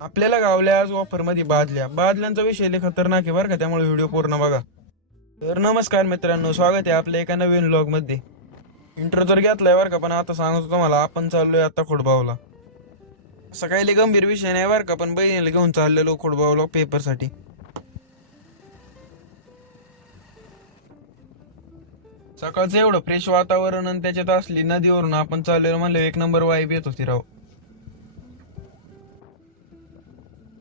आपल्याला गावल्या आज ऑफर मध्ये बादल्यांचा विषय लय खतरनाक आहे बरं का, त्यामुळे व्हिडिओ पूर्ण बघा. तर नमस्कार मित्रांनो, स्वागत आहे आपल्या एका नवीन व्लॉग मध्ये. इंट्रो तर घेतलाय बरं का, पण आता सांगतो तुम्हाला आपण चाललोय आता खोडबावला. असं काही लय गंभीर विषय नाही बरं का, पण बहिणीला घेऊन चाललेलो खोडबावला पेपर साठी. सकाळचं एवढं फ्रेश वातावरण आणि त्याच्यात असली नदीवरून आपण चाललेलो म्हणलं एक नंबर वाईब येत होती राव.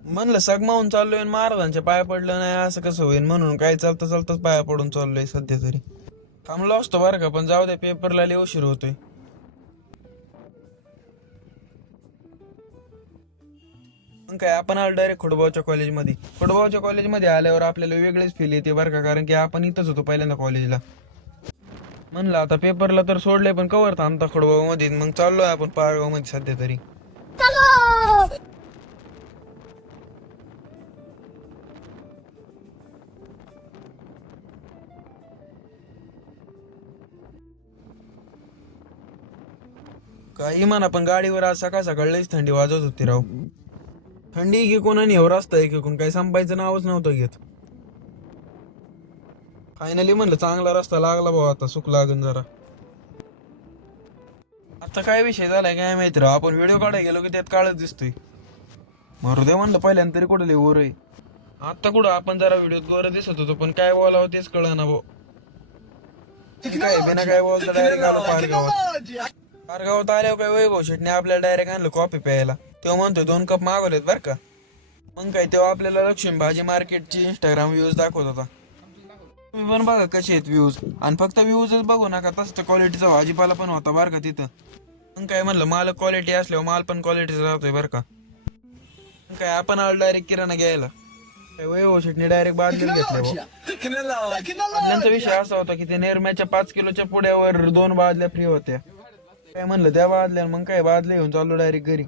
म्हणलं सगमावून चाललोय आणि महाराजांच्या पाया पडलं नाही असं कसं होईल, म्हणून काय चालतं चालतंच पाया पडून चाललोय सध्या तरी. थांबलो असतो बरं का, पण जाऊ दे, पेपरला लय उशीर होतोय. मग काय आपण आलो डायरेक्ट खोडबावच्या कॉलेजमध्ये. खोडबावच्या कॉलेजमध्ये आल्यावर आपल्याला वेगळीच फील येते बरं का, कारण की आपण इथंच होतो पहिल्यांदा कॉलेजला. म्हणलं आता पेपरला तर सोडले, पण कवर थांबता खोडबाव मध्ये, मग चाललोय आपण पारगाव मध्ये सध्या तरी. काही म्हणा, पण गाडीवर आज सकाळ सकाळ लईच थंडी वाजत होती राव. थंडी की कोणाने एवढं रस्ता आहे की काही संपायचं नावच नव्हतं घेत. फायनली म्हणलं चांगला रस्ता लागला भाऊ, आता सुख लागन जरा. आता काय विषय झालाय काय माहिती राव, आपण व्हिडिओ काढायला गेलो की त्यात काळच दिसतोय. मारू दे म्हणलं पहिल्यांदा तरी कुठे वर आहे. आता कुठं आपण जरा व्हिडिओत गोरं दिसत होतो, पण काय बोलावं तेच कळना भाऊ. काय बिना काय बोलतो डायरेक्ट आलो पारगावात. पारगावात आल्यावर काय वैभव शेटने आपल्याला डायरेक्ट आणलं कॉफी प्यायला. तेव्हा म्हणतोय 2 कप मागवलेत बरं का. मग काय तेव्हा आपल्याला लक्ष्मी भाजी मार्केटची इंस्टाग्राम व्ह्यूज दाखवत होता. तुम्ही पण बघा कसे आहेत व्ह्यूज, आणि फक्त व्ह्यूजच बघू नका, तसं क्वालिटीचा भाजीपाला पण होता बरं का तिथं. मग काय म्हणलं माल क्वालिटी असल्यावर माल पण क्वालिटीचा राहतोय बरं का. मग काय आपण आलो डायरेक्ट किराणा घ्यायला. काय वैभव शेटने डायरेक्ट बादलीच घेतले भाऊ. बादल्यांचा विषय असा होता की ते नेरम्याच्या 5 किलोच्या पुड्यावर 2 बादल्या फ्री होत्या. काय म्हणलं त्या बादल्या, मग काय बादल्या घेऊन चाललो डायरेक्ट घरी.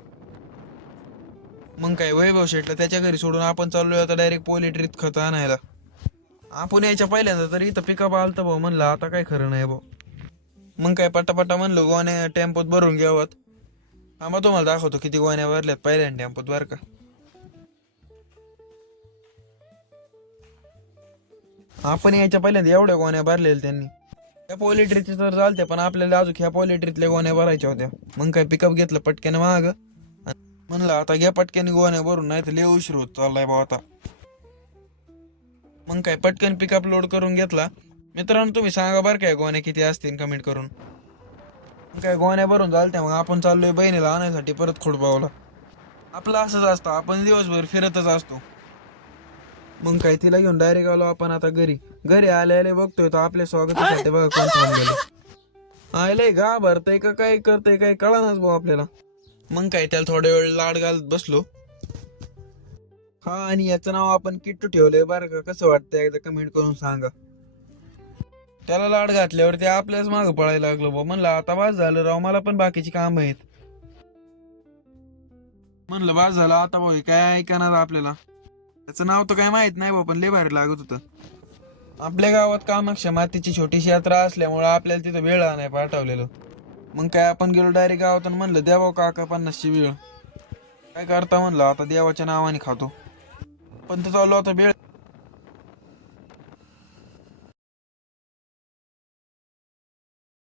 मग काय वैभव शेटला त्याच्या घरी सोडून आपण चाललोय आता डायरेक्ट पोल्ट्रीत खत आणायला. आपण यायच्या पहिल्यांदा तरी इथं पिकअप आलतं भाऊ, म्हणलं आता काय खरं नाही भाऊ. मग काय पटापटा म्हणलं गोण्या टेम्पोत भरून घ्यावात. आम्हा तुम्हाला दाखवतो किती गोण्या भरल्यात पहिल्यांदा टेम्पोत बरं का. आपण यायच्या पहिल्यांदा एवढ्या गोण्या भरलेल्या त्यांनी. त्या पोल्ट्रीचे तर चालते, पण आपल्याला अजून ह्या पोल्ट्रीतल्या गोण्या भरायच्या होत्या. मग काय पिकअप घेतलं पटक्याने माग. म्हणलं आता घ्या पटक्याने गोण्या भरून, नाही तर लय उशीर होत चाललाय भाऊ आता. मग काय पटकन पिकअप लोड करून घेतला. मित्रांनो तुम्ही सांगा बरं काय गोण्या किती असतील कमेंट करून. मग काय गोण्या भरून चालत्या, मग आपण चाललोय बहिणीला आणायसाठी परत खोडबावला. आपलं असंच असतं, आपण दिवसभर फिरतच असतो. मग काय तिला घेऊन डायरेक्ट आलो आपण आता घरी. घरी आले आले बघतोय तर आपल्या स्वागतासाठी बघा कोण थांबलेलं. आले भरतय का काय करतय काय कळनाच भाऊ आपल्याला. मग काय त्याला थोडा वेळ लाड घालत बसलो. हा, आणि याचं नाव आपण किट्टू ठेवलंय बरं का, कसं वाटतंय एकदा कमेंट करून सांगा. त्याला लाड घातल्यावर ते आपल्याच मागं पळायला लागलो बा. म्हणलं आता बास झालं राव, मला पण बाकीची काम आहेत. म्हणलं बास झालं आता भाऊ, काय ऐकणार आपल्याला. त्याचं नाव तर काय माहित नाही भाऊ, पण लय भारी लागत होतं. आपल्या गावात कामाक्षा मातीची छोटीशी यात्रा असल्यामुळे आपल्याला तिथं वेळ नाही पाठवलेलं. मग काय आपण गेलो डायरेक्ट गावात आणि म्हणलं द्या भाऊ काका 50ची वेळ. काय करता म्हणलं आता देवाच्या नावाने खातो. पण तर चाललो आता वेळ